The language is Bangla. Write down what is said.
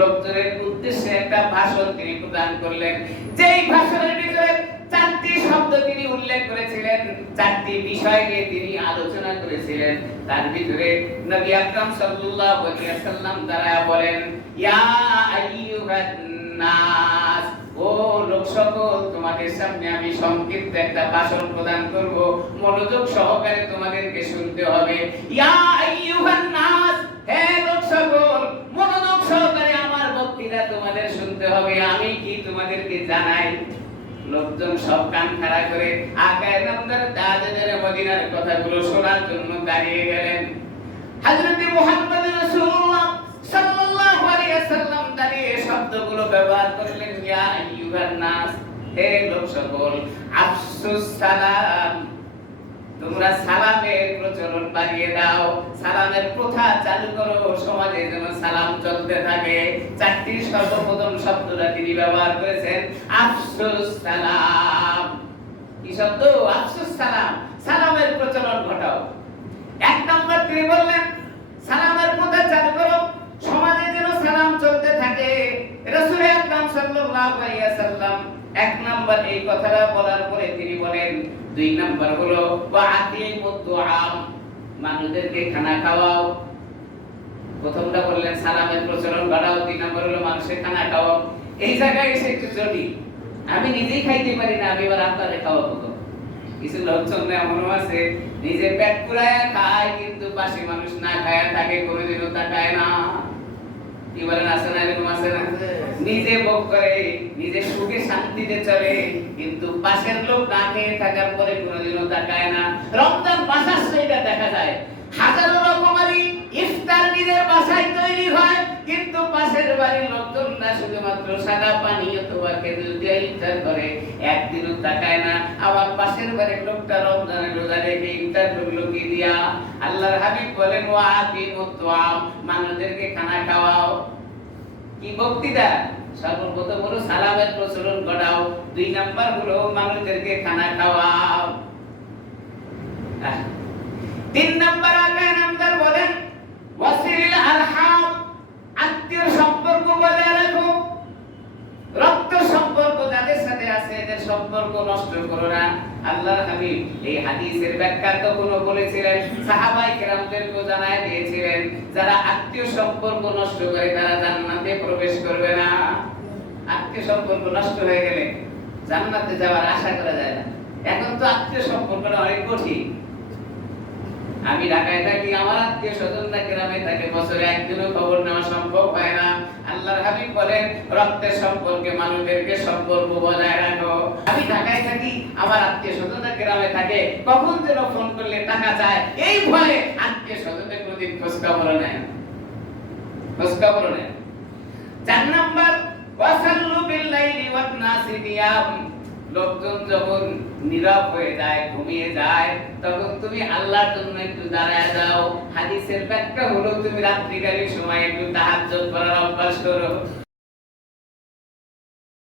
লোকজনের উদ্দেশ্যে একটা ভাষণ তিনি প্রদান করলেন। যেই ভাষণের ভিতরে চারটি শব্দ তিনি উল্লেখ করেছিলেন, চারটি বিষয় নিয়ে তিনি আলোচনা করেছিলেন। তার ভিতরে নবী আকরাম সাল্লাল্লাহু আলাইহি ওয়াসাল্লাম দ্বারা বলেন, ইয়া আইয়ুহান নাস, ও লোক সকল, তোমাদের সামনে আমি সংক্ষিপ্ত একটা ভাষণ প্রদান করব, মনোযোগ সহকারে তোমাদেরকে শুনতে হবে। ইয়া আইয়ুহান নাস, হে লোক সকল, মনোযোগ সহকারে আমার বক্তৃতা তোমাদের শুনতে হবে। আমি কি তোমাদেরকে জানাই? লোকজন সব কান খাড়া করে আকায়ে নামদার তাজেদার মদিনার কথাগুলো শোনার জন্য দাঁড়িয়ে গেলেন। হযরত মুহাম্মদ রাসূলুল্লাহ সাল্লাল্লাহু আলাইহি ওয়াসাল্লাম দাঁড়িয়ে শব্দগুলো ব্যবহার করলেন, ইয়া আইয়ুহান নাস, হে লোক সকল, আফসুস সালাম, তোমরা সালামের প্রচলন বাড়িয়ে দাও, সালামের প্রথা চালু করো, সমাজে যেন সালাম চলতে থাকে। চারটি সর্বপ্রথম শব্দটা তিনি ব্যবহার করেছেন, আফসুস সালাম। কি শব্দ? আফসুস সালাম, সালামের প্রচলন ঘটাও। এক নম্বর তিনি বললেন, সালামের প্রথা চালু করো, সমাজে যেন সালাম চলতে থাকে। রাসূল আকরাম সাল্লাল্লাহু আলাইহি ওয়াসাল্লাম এক নম্বর এই কথাটা বলার পরে তিনি বলেন, দুই নম্বর হলো ওয়াতিমুদ দুআ, মানুষদেরকে খানা খাওয়াও। প্রথমটা বললেন সালামের প্রচলন বাড়াও, দুই নম্বর হলো মানুষের খানা খাওয়াও। এই জায়গায় এসে একটু জটিল, আমি নিজেই খাইতে পারি না, আমি এবার আপনারে খাওয়াবো তো। কিছু লোকজন এমনও আছে নিজে পেট পুরায়া খায়, কিন্তু পাশে মানুষ না খায়া থাকে, কোনোদিনও তাকায় না। কি বলেন, আছে না এরকম? আছে না? নিজে ভোগ করে, নিজে সুখে শান্তিতে চলে, কিন্তু পাশের লোক না খেয়ে থাকার পরে কোনোদিনও তাকায় না। রমজান মাস আসলে এটা দেখা যায়, হাজারো রকমারি ইফতার নিজের বাসায় তৈরি হয়, কিন্তু পাশের বাড়ির লোকজনরা শুধুমাত্র সাদা পানি অথবা খেজুর দিয়ে ইফতার করে, একদিনও তাকায় না। আবার পাশের বাড়ির লোকটা রমজানের রোজা রেখে ইফতার করলো কি দিয়া? আল্লাহর হাবিব বলেন, ওয়াতিমুদ দুআ, মানুষদেরকে খানা খাওয়াও। কি বক্তৃতা? সর্বপ্রথম হলো সালামের প্রচলন ঘটাও, দুই নাম্বার হলো মানুষদেরকে খানা খাওয়াও। তিন নাম্বার আকায়ে নামদার বলেন, ওয়াসিলিল আরহাম, আত্মীয় সম্পর্ক বজায় রাখো। রক্ত সম্পর্ক যাদের সাথে আছে এদের সম্পর্ক নষ্ট করো না। আল্লাহর হাবিব এই হাদিসের ব্যাখ্যা তখন বলেছিলেন, সাহাবায়ে কেরামদেরকে জানায় দিয়েছিলেন, যারা আত্মীয় সম্পর্ক নষ্ট করে তারা জান্নাতে প্রবেশ করবে না। আত্মীয় সম্পর্ক নষ্ট হয়ে গেলে জান্নাতে যাওয়ার আশা করা যায় না। এখন তো আত্মীয় সম্পর্কটা অনেক কঠিন। আমি ঢাকায় থাকি, আমার আত্মীয় স্বজনরা গ্রামে থাকে, বছরে একদিনও খবর নেওয়া সম্ভব হয় না। আল্লাহর হাবিব বলেন, রক্তের সম্পর্কে মানুষদেরকে সম্পর্ক বজায় রাখো। আমি ঢাকায় থাকি, আমার আত্মীয় স্বজনরা গ্রামে থাকে, কখন যেন ফোন করলে টাকা চায়, এই ভয়ে আত্মীয় স্বজনদের কোনোদিন খোঁজ খবর নেয় না, খোঁজ খবর নেয়। 4 নাম্বার, ওয়াসাল্লু বিল লাইলি ওয়ান নাসি নিয়াম, লোকজন যখন নীরব হয়ে যায়, ঘুমিয়ে যায়, তখন তুমি আল্লাহর জন্য একটু দাঁড়ায় যাও। হাদিসের ব্যাখ্যা হলো তুমি রাত্রিকালীন সময় একটু তাহাজ্জুদ করার অভ্যাস করো।